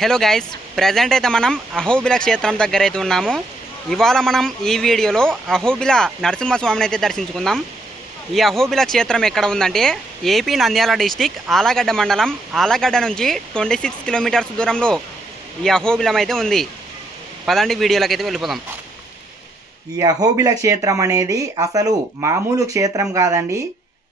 Hello guys present అయితే మనం అహోబిల క్షేత్రం దగ్గర అయితే ఉన్నాము. ఇవాళ మనం ఈ వీడియోలో అహోబిల నరసింహస్వామిని అయితే దర్శించుకుందాం. ఈ అహోబిల క్షేత్రం ఎక్కడ ఉందంటే ఏపీ నంద్యాల డిస్టిక్ ఆలగడ్డ మండలం ఆలగడ్డ నుంచి ట్వంటీ సిక్స్ కిలోమీటర్స్ దూరంలో ఈ అహోబిలం అయితే ఉంది. పదండి వీడియోలకైతే అయితే వెళ్ళిపోదాం. ఈ అహోబిల క్షేత్రం అనేది అసలు మామూలు క్షేత్రం కాదండి.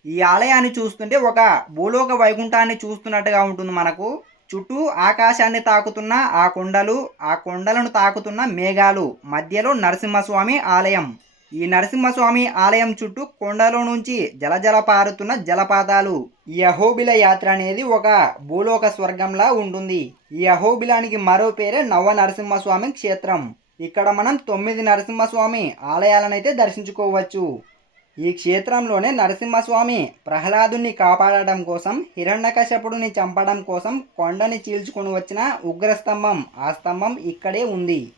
ఈ ఆలయాన్ని చూస్తుంటే ఒక భూలోక వైకుంఠాన్ని చూస్తున్నట్టుగా ఉంటుంది మనకు. చుట్టూ ఆకాశాన్ని తాకుతున్న ఆ కొండలు ఆ కొండలను తాకుతున్న మేఘాలు మధ్యలో నరసింహస్వామి ఆలయం. ఈ నరసింహస్వామి ఆలయం చుట్టూ కొండలో నుంచి జలజల పారుతున్న జలపాతాలు. ఈ అహోబిల యాత్ర అనేది ఒక భూలోక స్వర్గంలా ఉంటుంది. ఈ అహోబిలానికి మరో పేరే నవ నరసింహస్వామి క్షేత్రం. ఇక్కడ మనం తొమ్మిది నరసింహస్వామి ఆలయాలనైతే దర్శించుకోవచ్చు. ఈ క్షేత్రంలోనే నరసింహస్వామి ప్రహ్లాదుని కాపాడటం కోసం హిరణ్యకశపుడిని చంపడం కోసం కొండని చీల్చుకొని వచ్చిన ఉగ్రస్తంభం. ఆ స్తంభం ఇక్కడే ఉంది.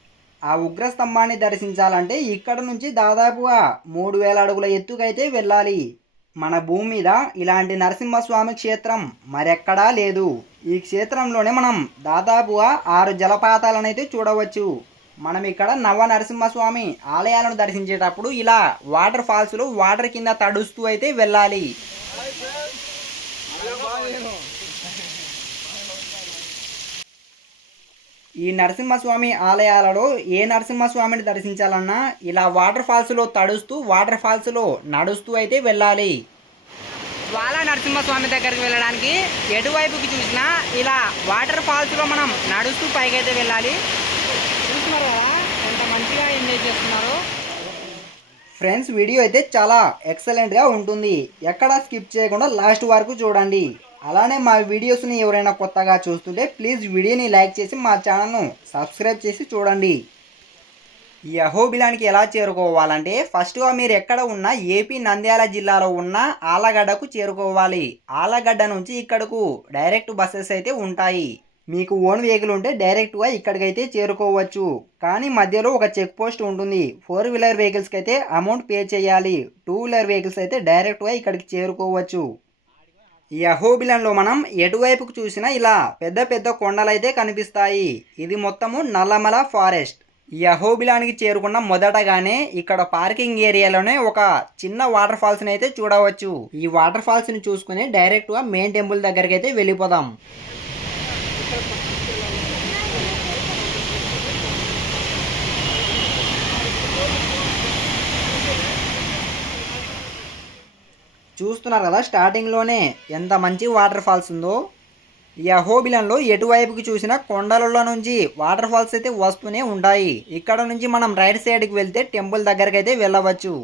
ఆ ఉగ్రస్తంభాన్ని దర్శించాలంటే ఇక్కడ నుంచి దాదాపుగా మూడు వేల అడుగుల ఎత్తుకైతే వెళ్ళాలి. మన భూమి మీద ఇలాంటి నరసింహస్వామి క్షేత్రం మరెక్కడా లేదు. ఈ క్షేత్రంలోనే మనం దాదాపుగా ఆరు జలపాతాలనైతే చూడవచ్చు. మనం ఇక్కడ నవ నరసింహస్వామి ఆలయాలను దర్శించేటప్పుడు ఇలా వాటర్ ఫాల్స్లో వాటర్ కింద తడుస్తూ అయితే వెళ్ళాలి. ఈ నరసింహస్వామి ఆలయాలలో ఏ నరసింహస్వామిని దర్శించాలన్నా ఇలా వాటర్ ఫాల్స్లో తడుస్తూ వాటర్ ఫాల్స్లో నడుస్తూ అయితే వెళ్ళాలి. జ్వాలా నరసింహస్వామి దగ్గరికి వెళ్ళడానికి ఎటువైపుకి చూసినా ఇలా వాటర్ ఫాల్స్లో మనం నడుస్తూ పైకైతే వెళ్ళాలి చూస్తున్నారు కదా ఎంత మంచిగా ఎంజాయ్ చేస్తున్నారు? ఫ్రెండ్స్ వీడియో అయితే చాలా ఎక్సలెంట్గా ఉంటుంది. ఎక్కడ స్కిప్ చేయకుండా లాస్ట్ వరకు చూడండి. అలానే మా వీడియోస్ని ఎవరైనా కొత్తగా చూస్తుంటే ప్లీజ్ వీడియోని లైక్ చేసి మా ఛానల్ను సబ్స్క్రైబ్ చేసి చూడండి. ఈ అహోబిలానికి ఎలా చేరుకోవాలంటే ఫస్ట్గా మీరు ఎక్కడ ఉన్నా ఏపీ నంద్యాల జిల్లాలో ఉన్న ఆలగడ్డకు చేరుకోవాలి. ఆలగడ్డ నుంచి ఇక్కడకు డైరెక్ట్ బస్సెస్ అయితే ఉంటాయి. మీకు ఓన్ వెహికల్ ఉంటే డైరెక్ట్గా ఇక్కడికైతే చేరుకోవచ్చు. కానీ మధ్యలో ఒక చెక్ పోస్ట్ ఉంటుంది. ఫోర్ వీలర్ వెహికల్స్కి అయితే అమౌంట్ పే చేయాలి. టూ వీలర్ వెహికల్స్ అయితే డైరెక్ట్గా ఇక్కడికి చేరుకోవచ్చు. ఈ అహోబిలంలో మనం ఎటువైపుకు చూసినా ఇలా పెద్ద పెద్ద కొండలైతే కనిపిస్తాయి. ఇది మొత్తము నల్లమల ఫారెస్ట్ ఈ అహోబిలానికి చేరుకున్న మొదటగానే ఇక్కడ పార్కింగ్ ఏరియాలోనే ఒక చిన్న వాటర్ ఫాల్స్ని అయితే చూడవచ్చు. ఈ వాటర్ ఫాల్స్ని చూసుకుని డైరెక్ట్గా మెయిన్ టెంపుల్ దగ్గరికి అయితే వెళ్ళిపోదాం. చూస్తున్నారు కదా స్టార్టింగ్లోనే ఎంత మంచి వాటర్ ఫాల్స్ ఉందో. ఈ అహోబిలంలో ఎటువైపుకి చూసినా కొండలలో నుంచి వాటర్ ఫాల్స్ అయితే వస్తూనే ఉంటాయి. ఇక్కడ నుంచి మనం రైట్ సైడ్కి వెళ్తే టెంపుల్ దగ్గరికి అయితే వెళ్ళవచ్చు.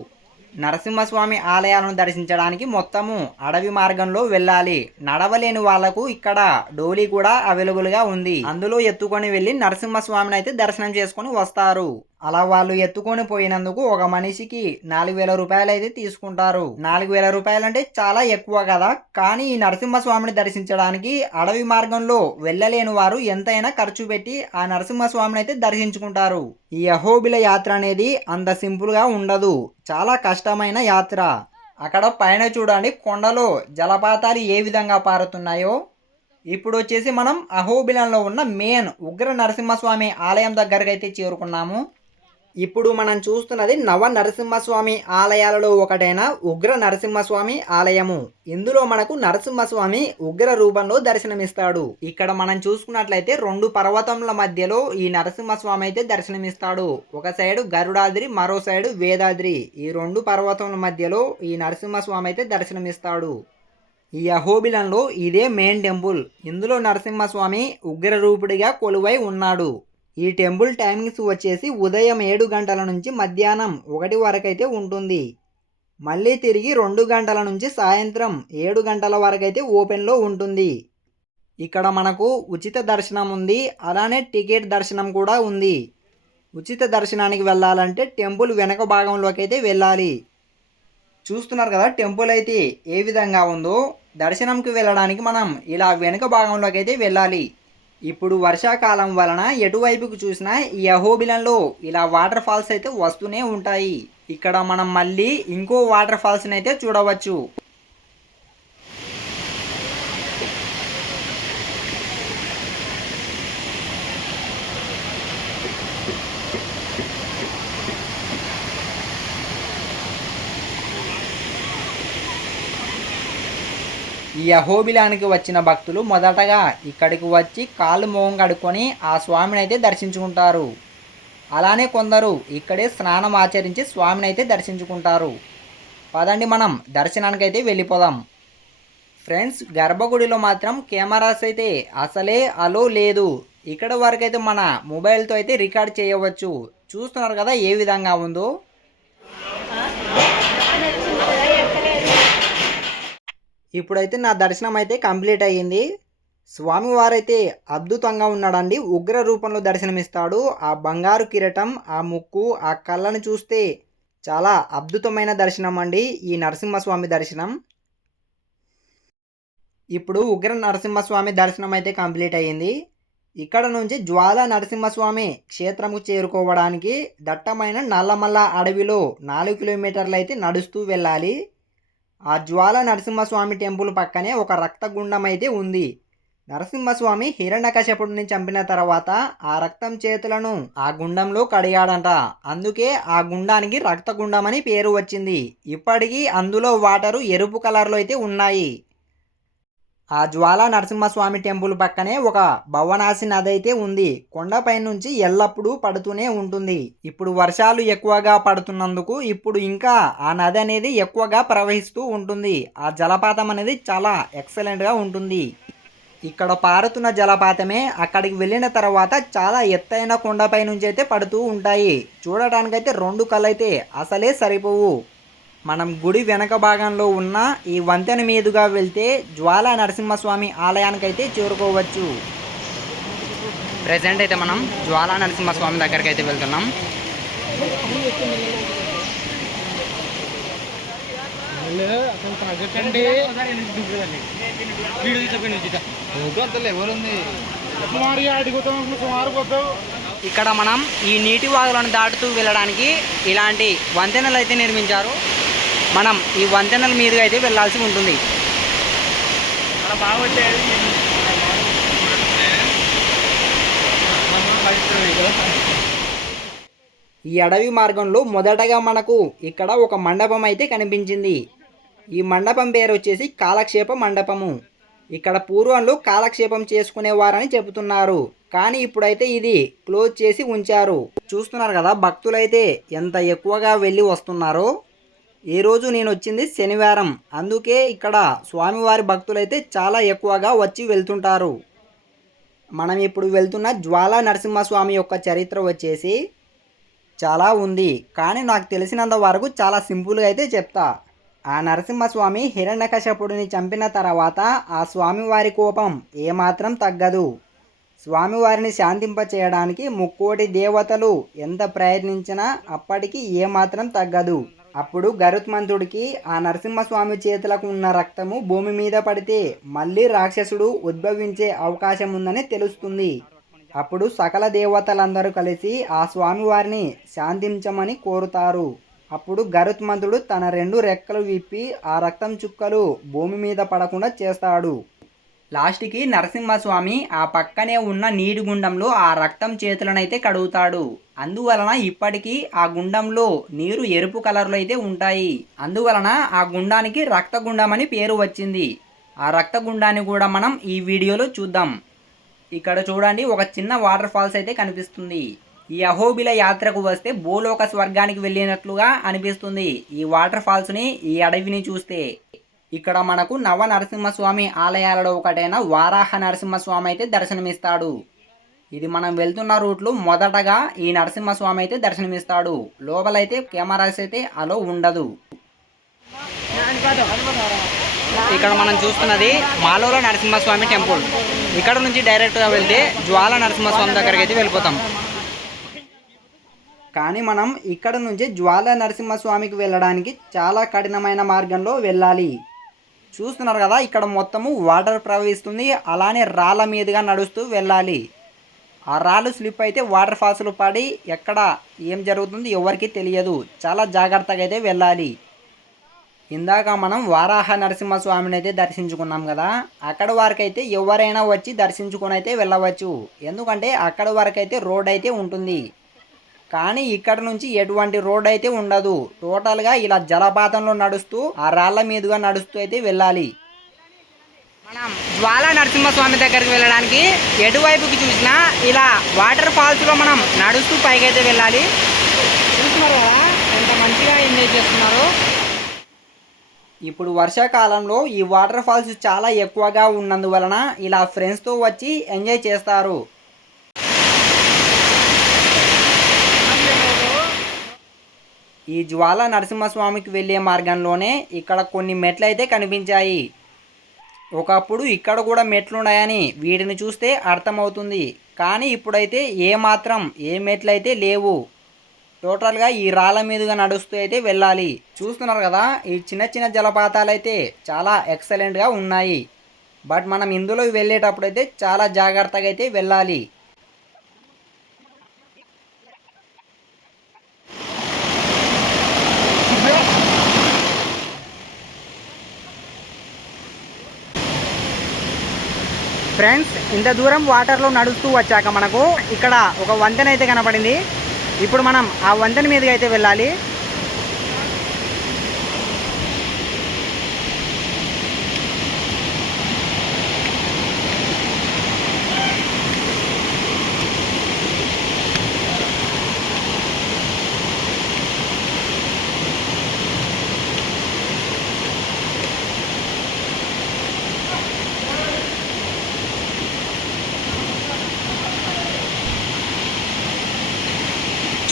నరసింహస్వామి ఆలయాలను దర్శించడానికి మొత్తము అడవి మార్గంలో వెళ్ళాలి. నడవలేని వాళ్ళకు ఇక్కడ డోలీ కూడా అవైలబుల్గా ఉంది. అందులో ఎత్తుకొని వెళ్ళి నరసింహస్వామిని అయితే దర్శనం చేసుకొని వస్తారు. అలా వాళ్ళు ఎత్తుకొని పోయినందుకు ఒక మనిషికి నాలుగు వేల రూపాయలు అయితే తీసుకుంటారు. నాలుగు వేల రూపాయలు అంటే చాలా ఎక్కువ కదా. కానీ ఈ నరసింహస్వామిని దర్శించడానికి అడవి మార్గంలో వెళ్ళలేని వారు ఎంతైనా ఖర్చు పెట్టి ఆ నరసింహస్వామిని అయితే దర్శించుకుంటారు. ఈ అహోబిల యాత్ర అనేది అంత సింపుల్గా ఉండదు. చాలా కష్టమైన యాత్ర. అక్కడ పైన చూడండి కొండలో జలపాతాలు ఏ విధంగా పారుతున్నాయో. ఇప్పుడు వచ్చేసి మనం అహోబిలంలో ఉన్న మెయిన్ ఉగ్ర నరసింహస్వామి ఆలయం దగ్గరకైతే చేరుకున్నాము. ఇప్పుడు మనం చూస్తున్నది నవ నరసింహస్వామి ఆలయాలలో ఒకటైన ఉగ్ర నరసింహస్వామి ఆలయము. ఇందులో మనకు నరసింహస్వామి ఉగ్ర రూపంలో దర్శనమిస్తాడు. ఇక్కడ మనం చూసుకున్నట్లయితే రెండు పర్వతముల మధ్యలో ఈ నరసింహస్వామి అయితే దర్శనమిస్తాడు. ఒక సైడు గరుడాద్రి మరో సైడు వేదాద్రి. ఈ రెండు పర్వతముల మధ్యలో ఈ నరసింహస్వామి అయితే దర్శనమిస్తాడు. ఈ అహోబిలంలో ఇదే మెయిన్ టెంపుల్. ఇందులో నరసింహస్వామి ఉగ్రరూపుడిగా కొలువై ఉన్నాడు. ఈ టెంపుల్ టైమింగ్స్ వచ్చేసి ఉదయం ఏడు గంటల నుంచి మధ్యాహ్నం ఒకటి వరకు అయితే ఉంటుంది. మళ్ళీ తిరిగి రెండు గంటల నుంచి సాయంత్రం ఏడు గంటల వరకైతే ఓపెన్లో ఉంటుంది. ఇక్కడ మనకు ఉచిత దర్శనం ఉంది. అలానే టికెట్ దర్శనం కూడా ఉంది. ఉచిత దర్శనానికి వెళ్ళాలంటే టెంపుల్ వెనక భాగంలోకి అయితే వెళ్ళాలి. చూస్తున్నారు కదా టెంపుల్ అయితే ఏ విధంగా ఉందో. దర్శనంకి వెళ్ళడానికి మనం ఇలా వెనుక భాగంలోకి అయితే వెళ్ళాలి. ఇప్పుడు వర్షాకాలం వలన ఎటువైపుకు చూసినా ఈ అహోబిలంలో ఇలా వాటర్ ఫాల్స్ అయితే వస్తూనే ఉంటాయి. ఇక్కడ మనం మళ్ళీ ఇంకో వాటర్ ఫాల్స్ని అయితే చూడవచ్చు. ఈ అహోబిలానికి వచ్చిన భక్తులు మొదటగా ఇక్కడికి వచ్చి కాళ్ళు మోహం కడుక్కొని ఆ స్వామిని అయితే దర్శించుకుంటారు. అలానే కొందరు ఇక్కడే స్నానం ఆచరించి స్వామిని అయితే దర్శించుకుంటారు. పదండి మనం దర్శనానికి అయితే వెళ్ళిపోదాం. ఫ్రెండ్స్ గర్భగుడిలో మాత్రం కెమెరాస్ అయితే అసలే అలో లేదు. ఇక్కడ వరకు అయితే మన మొబైల్తో అయితే రికార్డ్ చేయవచ్చు. చూస్తున్నారు కదా ఏ విధంగా ఉందో? ఇప్పుడైతే నా దర్శనం అయితే కంప్లీట్ అయ్యింది. స్వామివారైతే అద్భుతంగా ఉన్నాడండి. ఉగ్ర రూపంలో దర్శనమిస్తాడు. ఆ బంగారు కిరీటం ఆ ముక్కు ఆ కళ్ళను చూస్తే చాలా అద్భుతమైన దర్శనం అండి ఈ నరసింహస్వామి దర్శనం. ఇప్పుడు ఉగ్ర నరసింహస్వామి దర్శనం అయితే కంప్లీట్ అయ్యింది. ఇక్కడ నుంచి జ్వాల నరసింహస్వామి క్షేత్రంకు చేరుకోవడానికి దట్టమైన నల్లమల్ల అడవిలో నాలుగు కిలోమీటర్లు అయితే నడుస్తూ వెళ్ళాలి. ఆ జ్వాల నరసింహస్వామి టెంపుల్ పక్కనే ఒక రక్తగుండం అయితే ఉంది. నరసింహస్వామి హిరణ్యకశపుడిని చంపిన తర్వాత ఆ రక్తం చేతులను ఆ గుండంలో కడిగాడంట. అందుకే ఆ గుండానికి రక్తగుండం అని పేరు వచ్చింది. ఇప్పటికీ అందులో వాటరు ఎరుపు కలర్లో అయితే ఉన్నాయి. ఆ జ్వాలా నరసింహస్వామి టెంపుల్ పక్కనే ఒక భవనాసి నది అయితే ఉంది. కొండపై నుంచి ఎల్లప్పుడూ పడుతూనే ఉంటుంది. ఇప్పుడు వర్షాలు ఎక్కువగా పడుతున్నందుకు ఇప్పుడు ఇంకా ఆ నది అనేది ఎక్కువగా ప్రవహిస్తూ ఉంటుంది. ఆ జలపాతం అనేది చాలా ఎక్సలెంట్గా ఉంటుంది. ఇక్కడ పారుతున్న జలపాతమే అక్కడికి వెళ్ళిన తర్వాత చాలా ఎత్తైన కొండపై నుంచి అయితే పడుతూ ఉంటాయి. చూడటానికైతే రెండు కళ్ళు అయితే అసలే సరిపోవు. మనం గుడి వెనక భాగంలో ఉన్న ఈ వంతెన మీదుగా వెళ్తే జ్వాల నరసింహస్వామి ఆలయానికైతే చేరుకోవచ్చు. ప్రజెంట్ అయితే మనం జ్వాల నరసింహస్వామి దగ్గరికి అయితే వెళ్తున్నాం. ఇక్కడ మనం ఈ నీటి వాగులను దాటుతూ వెళ్ళడానికి ఇలాంటి వంతెనలు అయితే నిర్మించారు. మనం ఈ వంతెనల మీదుగా అయితే వెళ్ళాల్సి ఉంటుంది. ఈ అడవి మార్గంలో మొదటగా మనకు ఇక్కడ ఒక మండపం అయితే కనిపించింది. ఈ మండపం పేరు వచ్చేసి కాలక్షేప మండపము. ఇక్కడ పూర్వంలో కాలక్షేపం చేసుకునేవారని చెబుతున్నారు. కానీ ఇప్పుడైతే ఇది క్లోజ్ చేసి ఉంచారు. చూస్తున్నారు కదా భక్తులైతే ఎంత ఎక్కువగా వెళ్ళి వస్తున్నారో. ఈ రోజు నేను వచ్చింది శనివారం. అందుకే ఇక్కడ స్వామివారి భక్తులైతే చాలా ఎక్కువగా వచ్చి వెళ్తుంటారు. మనం ఇప్పుడు వెళ్తున్న జ్వాలా నరసింహస్వామి యొక్క చరిత్ర వచ్చేసి చాలా ఉంది. కానీ నాకు తెలిసినంత వరకు చాలా సింపుల్గా అయితే చెప్తా. ఆ నరసింహస్వామి హిరణ్యకశపుడిని చంపిన తర్వాత ఆ స్వామివారి కోపం ఏమాత్రం తగ్గదు. స్వామివారిని శాంతింప చేయడానికి ముక్కోటి దేవతలు ఎంత ప్రయత్నించినా అప్పటికి ఏమాత్రం తగ్గదు. అప్పుడు గరుత్మంతుడికి ఆ నరసింహస్వామి చేతులకు ఉన్న రక్తము భూమి మీద పడితే మళ్ళీ రాక్షసుడు ఉద్భవించే అవకాశం ఉందని తెలుస్తుంది. అప్పుడు సకల దేవతలందరూ కలిసి ఆ స్వామివారిని శాంతించమని కోరుతారు. అప్పుడు గరుత్మంతుడు తన రెండు రెక్కలు విప్పి ఆ రక్తం చుక్కలు భూమి మీద పడకుండా చేస్తాడు. లాస్ట్కి నరసింహస్వామి ఆ పక్కనే ఉన్న నీటి గుండంలో ఆ రక్తం చేతులనైతే కడుగుతాడు. అందువలన ఇప్పటికీ ఆ గుండంలో నీరు ఎరుపు కలర్లో అయితే ఉంటాయి. అందువలన ఆ గుండానికి రక్తగుండం అని పేరు వచ్చింది. ఆ రక్తగుండాన్ని కూడా మనం ఈ వీడియోలో చూద్దాం. ఇక్కడ చూడండి ఒక చిన్న వాటర్ ఫాల్స్ అయితే కనిపిస్తుంది. ఈ అహోబిల యాత్రకు వస్తే భూలోక స్వర్గానికి వెళ్ళినట్లుగా అనిపిస్తుంది ఈ వాటర్ ఫాల్స్ని ఈ అడవిని చూస్తే. ఇక్కడ మనకు నవ నరసింహస్వామి ఆలయాలలో ఒకటైన వారాహ నరసింహస్వామి అయితే దర్శనమిస్తాడు. ఇది మనం వెళ్తున్న రూట్లో మొదటగా ఈ నరసింహస్వామి అయితే దర్శనమిస్తాడు. లోపలైతే కెమెరాస్ అయితే అలో ఉండదు. ఇక్కడ మనం చూస్తున్నది మాలోల నరసింహస్వామి టెంపుల్. ఇక్కడ నుంచి డైరెక్ట్గా వెళ్తే జ్వాల నరసింహస్వామి దగ్గరికి అయితే వెళ్ళిపోతాం. కానీ మనం ఇక్కడ నుంచి జ్వాల నరసింహస్వామికి వెళ్ళడానికి చాలా కఠినమైన మార్గంలో వెళ్ళాలి. చూస్తున్నారు కదా ఇక్కడ మొత్తము వాటర్ ప్రవహిస్తుంది. అలానే రాళ్ళ మీదుగా నడుస్తూ వెళ్ళాలి. ఆ రాళ్ళు స్లిప్ అయితే వాటర్ ఫాల్స్లు పడి ఎక్కడ ఏం జరుగుతుంది ఎవరికి తెలియదు. చాలా జాగ్రత్తగా అయితే వెళ్ళాలి. ఇందాక మనం వారాహ నరసింహస్వామిని అయితే దర్శించుకున్నాం కదా అక్కడ వరకైతే ఎవరైనా వచ్చి దర్శించుకొని అయితే వెళ్ళవచ్చు. ఎందుకంటే అక్కడ వరకైతే రోడ్ అయితే ఉంటుంది. కానీ ఇక్కడ నుంచి ఎటువంటి రోడ్ అయితే ఉండదు. టోటల్గా ఇలా జలపాతంలో నడుస్తూ ఆ రాళ్ళ మీదుగా నడుస్తూ అయితే వెళ్ళాలి. మనం జ్వాలా నరసింహస్వామి దగ్గరికి వెళ్ళడానికి ఎటువైపుకి చూసినా ఇలా వాటర్ ఫాల్స్లో మనం నడుస్తూ పైకైతే వెళ్ళాలి. చూస్తున్నారు కదా ఎంత మంచిగా ఎంజాయ్ చేస్తున్నారు. ఇప్పుడు వర్షాకాలంలో ఈ వాటర్ ఫాల్స్ చాలా ఎక్కువగా ఉన్నందువలన ఇలా ఫ్రెండ్స్తో వచ్చి ఎంజాయ్ చేస్తారు. ఈ జ్వాల నరసింహస్వామికి వెళ్ళే మార్గంలోనే ఇక్కడ కొన్ని మెట్లు అయితే కనిపించాయి. ఒకప్పుడు ఇక్కడ కూడా మెట్లు ఉన్నాయని వీటిని చూస్తే అర్థమవుతుంది. కానీ ఇప్పుడైతే ఏ మాత్రం ఏ మెట్లు అయితే లేవు. టోటల్గా ఈ రాళ్ళ మీదుగా నడుస్తూ అయితే వెళ్ళాలి. చూస్తున్నారు కదా ఈ చిన్న చిన్న జలపాతాలు అయితే చాలా ఎక్సలెంట్గా ఉన్నాయి. బట్ మనం ఇందులో వెళ్ళేటప్పుడు అయితే చాలా జాగ్రత్తగా అయితే వెళ్ళాలి. ఫ్రెండ్స్ ఇంత దూరం వాటర్లో నడుస్తూ వచ్చాక మనకు ఇక్కడ ఒక వంతెన అయితే కనపడింది. ఇప్పుడు మనం ఆ వంతెన మీదకి అయితే వెళ్ళాలి.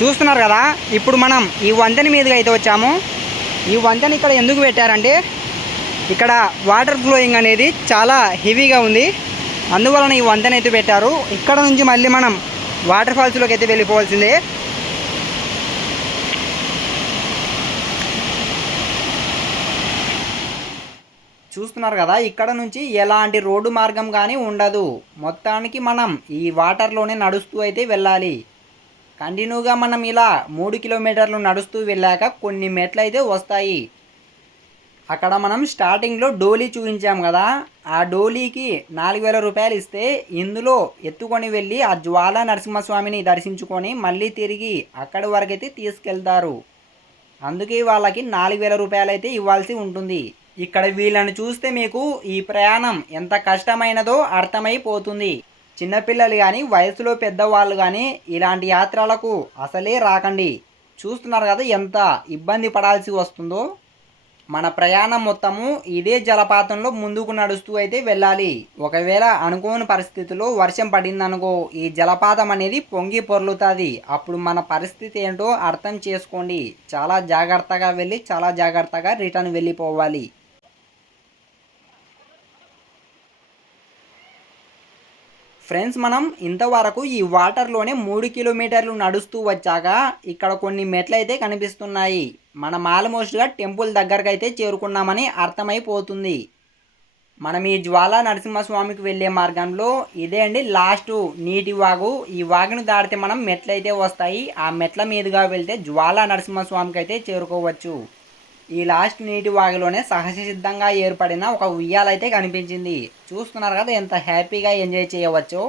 చూస్తున్నారు కదా ఇప్పుడు మనం ఈ వంతెన మీదుగా అయితే వచ్చాము. ఈ వంతెన ఇక్కడ ఎందుకు పెట్టారంటే ఇక్కడ వాటర్ ఫ్లోయింగ్ అనేది చాలా హెవీగా ఉంది. అందువలన ఈ వంతెన అయితే పెట్టారు. ఇక్కడ నుంచి మళ్ళీ మనం వాటర్ ఫాల్స్లోకి అయితే వెళ్ళిపోవాల్సిందే. చూస్తున్నారు కదా ఇక్కడ నుంచి ఎలాంటి రోడ్డు మార్గం కానీ ఉండదు. మొత్తానికి మనం ఈ వాటర్లోనే నడుస్తూ అయితే వెళ్ళాలి. కంటిన్యూగా మనం ఇలా మూడు కిలోమీటర్లు నడుస్తూ వెళ్ళాక కొన్ని మెట్లు అయితే వస్తాయి. అక్కడ మనం స్టార్టింగ్లో డోలీ చూపించాం కదా. ఆ డోలీకి నాలుగు వేల రూపాయలు ఇస్తే ఇందులో ఎత్తుకొని వెళ్ళి ఆ జ్వాలా నరసింహస్వామిని దర్శించుకొని మళ్ళీ తిరిగి అక్కడి వరకైతే తీసుకెళ్తారు. అందుకే వాళ్ళకి నాలుగు వేల రూపాయలు అయితే ఇవ్వాల్సి ఉంటుంది. ఇక్కడ వీళ్ళని చూస్తే మీకు ఈ ప్రయాణం ఎంత కష్టమైనదో అర్థమైపోతుంది. చిన్నపిల్లలు కానీ వయసులో పెద్దవాళ్ళు కానీ ఇలాంటి యాత్రలకు అసలే రాకండి. చూస్తున్నారు కదా ఎంత ఇబ్బంది పడాల్సి వస్తుందో. మన ప్రయాణం మొత్తము ఇదే జలపాతంలో ముందుకు నడుస్తూ అయితే వెళ్ళాలి. ఒకవేళ అనుకోని పరిస్థితిలో వర్షం పడిందనుకో ఈ జలపాతం అనేది పొంగి పొర్లుతుంది. అప్పుడు మన పరిస్థితి ఏంటో అర్థం చేసుకోండి. చాలా జాగ్రత్తగా వెళ్ళి చాలా జాగ్రత్తగా రిటర్న్ వెళ్ళిపోవాలి. ఫ్రెండ్స్ మనం ఇంతవరకు ఈ వాటర్లోనే మూడు కిలోమీటర్లు నడుస్తూ వచ్చాక ఇక్కడ కొన్ని మెట్లు అయితే కనిపిస్తున్నాయి. మనం ఆల్మోస్ట్గా టెంపుల్ దగ్గరకు అయితే చేరుకున్నామని అర్థమైపోతుంది. మనం ఈ జ్వాలా నరసింహస్వామికి వెళ్ళే మార్గంలో ఇదే అండి లాస్ట్ నీటి వాగు. ఈ వాగును దాటితే మనం మెట్లు అయితే వస్తాయి. ఆ మెట్ల మీదుగా వెళ్తే జ్వాలా నరసింహస్వామికి అయితే చేరుకోవచ్చు. ఈ లాస్ట్ నీటి వాగులోనే సహజ సిద్ధంగా ఏర్పడిన ఒక ఉయ్యాలైతే కనిపించింది చూస్తున్నారు కదా ఎంత హ్యాపీగా ఎంజాయ్ చేయవచ్చో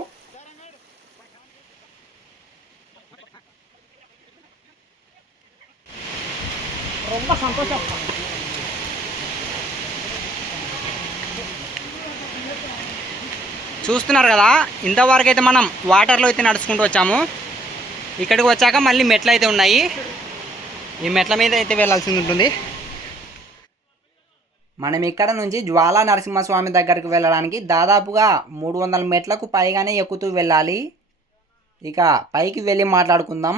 ரொம்ப సంతోషం చూస్తున్నారు కదా ఇంతవరకు అయితే మనం వాటర్లో అయితే నడుచుకుంటూ వచ్చాము ఇక్కడికి వచ్చాక మళ్ళీ మెట్లు అయితే ఉన్నాయి ఈ మెట్ల మీద అయితే వెళ్ళాల్సి ఉంటుంది మనం ఇక్కడ నుంచి జ్వాలా నరసింహస్వామి దగ్గరికి వెళ్ళడానికి దాదాపుగా మూడు వందల మెట్లకు పైగానే ఎక్కుతూ వెళ్ళాలి. ఇక పైకి వెళ్ళి మాట్లాడుకుందాం.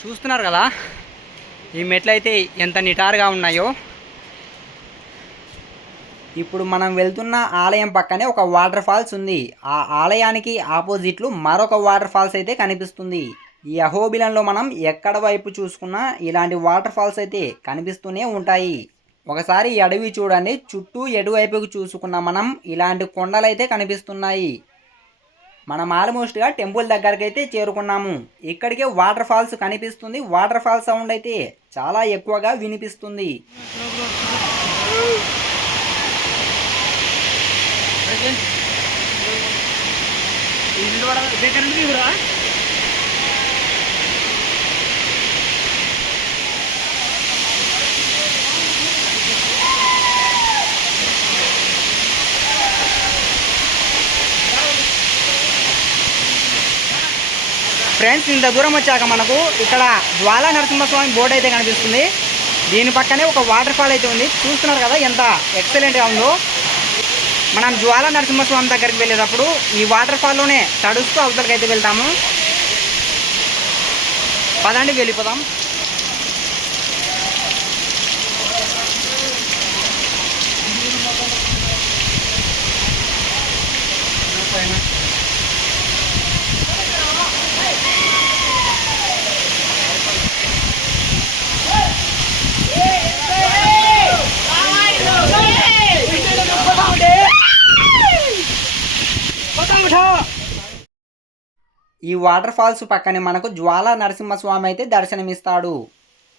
చూస్తున్నారు కదా ఈ మెట్లు అయితే ఎంత నిటారుగా ఉన్నాయో. ఇప్పుడు మనం వెళ్తున్న ఆలయం పక్కనే ఒక వాటర్ ఫాల్స్ ఉంది. ఆ ఆలయానికి ఆపోజిట్లు మరొక వాటర్ ఫాల్స్ అయితే కనిపిస్తుంది. ఈ అహోబిలంలో మనం ఎక్కడ వైపు చూసుకున్నా ఇలాంటి వాటర్ ఫాల్స్ అయితే కనిపిస్తూనే ఉంటాయి. ఒకసారి అడవి చూడండి. చుట్టూ ఎటువైపుకి చూసుకున్న మనం ఇలాంటి కొండలైతే కనిపిస్తున్నాయి. మనం ఆల్మోస్ట్గా టెంపుల్ దగ్గరికి అయితే చేరుకున్నాము. ఇక్కడికే వాటర్ ఫాల్స్ కనిపిస్తుంది. వాటర్ ఫాల్స్ సౌండ్ అయితే చాలా ఎక్కువగా వినిపిస్తుంది. దగ్గర ఫ్రెండ్స్ ఇంత దూరం వచ్చాక మనకు ఇక్కడ జ్వాలా నరసింహస్వామి బోర్డు అయితే కనిపిస్తుంది. దీని పక్కనే ఒక వాటర్ ఫాల్ అయితే ఉంది. చూస్తున్నారు కదా ఎంత ఎక్సలెంట్గా ఉందో. మనం జ్వాల నరసింహస్వామి దగ్గరికి వెళ్ళేటప్పుడు ఈ వాటర్ ఫాల్లోనే తడుస్తూ అవతలకి అయితే వెళ్తాము. పదండి వెళ్ళిపోదాం. ఈ వాటర్ ఫాల్స్ పక్కనే మనకు జ్వాల నరసింహస్వామి అయితే దర్శనమిస్తాడు.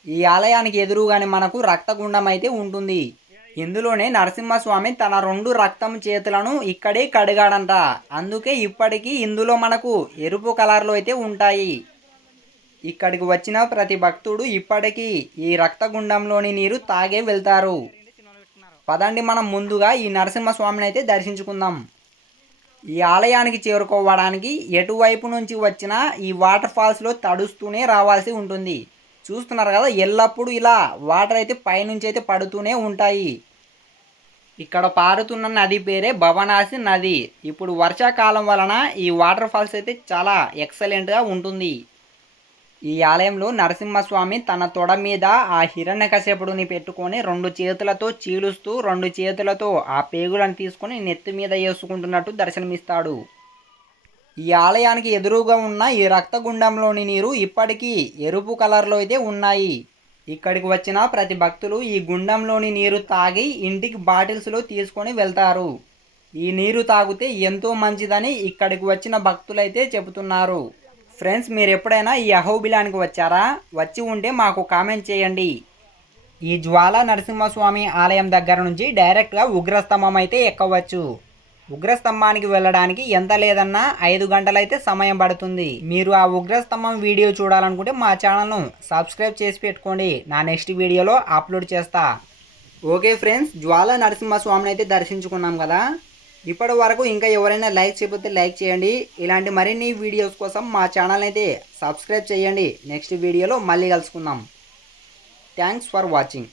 ఈ ఆలయానికి ఎదురుగానే మనకు రక్తగుండం అయితే ఉంటుంది. ఇందులోనే నరసింహస్వామి తన రెండు రక్తం చేతులను ఇక్కడే కడిగాడంట. అందుకే ఇప్పటికీ ఇందులో మనకు ఎరుపు కలర్లో అయితే ఉంటాయి. ఇక్కడికి వచ్చిన ప్రతి భక్తుడు ఇప్పటికీ ఈ రక్తగుండంలోని నీరు తాగే వెళ్తారు. పదండి మనం ముందుగా ఈ నరసింహస్వామిని అయితే దర్శించుకుందాం. ఈ ఆలయానికి చేరుకోవడానికి ఎటువైపు నుంచి వచ్చినా ఈ వాటర్ ఫాల్స్లో తడుస్తూనే రావాల్సి ఉంటుంది. చూస్తున్నారు కదా ఎల్లప్పుడూ ఇలా వాటర్ అయితే పైనుంచి అయితే పడుతూనే ఉంటాయి. ఇక్కడ పారుతున్న నది పేరే భవనాసి నది. ఇప్పుడు వర్షాకాలం వలన ఈ వాటర్ ఫాల్స్ అయితే చాలా ఎక్సలెంట్గా ఉంటుంది. ఈ ఆలయంలో నరసింహస్వామి తన తొడ మీద ఆ హిరణ్యకశ్యపుడిని పెట్టుకొని రెండు చేతులతో చీలుస్తూ రెండు చేతులతో ఆ పేగులను తీసుకొని నెత్తి మీద వేసుకుంటున్నట్టు దర్శనమిస్తాడు. ఈ ఆలయానికి ఎదురుగా ఉన్న ఈ రక్తగుండంలోని నీరు ఇప్పటికీ ఎరుపు కలర్లో అయితే ఉన్నాయి. ఇక్కడికి వచ్చిన ప్రతి భక్తులు ఈ గుండంలోని నీరు తాగి ఇంటికి బాటిల్స్లో తీసుకొని వెళ్తారు. ఈ నీరు తాగితే ఎంతో మంచిదని ఇక్కడికి వచ్చిన భక్తులైతే చెబుతున్నారు. ఫ్రెండ్స్ మీరు ఎప్పుడైనా ఈ అహోబిలానికి వచ్చారా? వచ్చి ఉంటే మాకు కామెంట్ చేయండి. ఈ జ్వాల నరసింహస్వామి ఆలయం దగ్గర నుంచి డైరెక్ట్గా ఉగ్రస్తంభం అయితే ఎక్కవచ్చు. ఉగ్రస్తంభానికి వెళ్ళడానికి ఎంత లేదన్నా ఐదు గంటలైతే సమయం పడుతుంది. మీరు ఆ ఉగ్రస్తంభం వీడియో చూడాలనుకుంటే మా ఛానల్ను సబ్స్క్రైబ్ చేసి పెట్టుకోండి. నా నెక్స్ట్ వీడియోలో అప్లోడ్ చేస్తా. ఓకే ఫ్రెండ్స్ జ్వాల నరసింహస్వామిని అయితే దర్శించుకున్నాం కదా? ఇప్పటి వరకు ఇంకా ఎవరైనా లైక్ చేయకపోతే లైక్ చేయండి. ఇలాంటి మరిన్ని వీడియోస్ కోసం మా ఛానల్ అయితే సబ్స్క్రైబ్ చేయండి. నెక్స్ట్ వీడియోలో మళ్ళీ కలుసుకుందాం. Thanks for watching.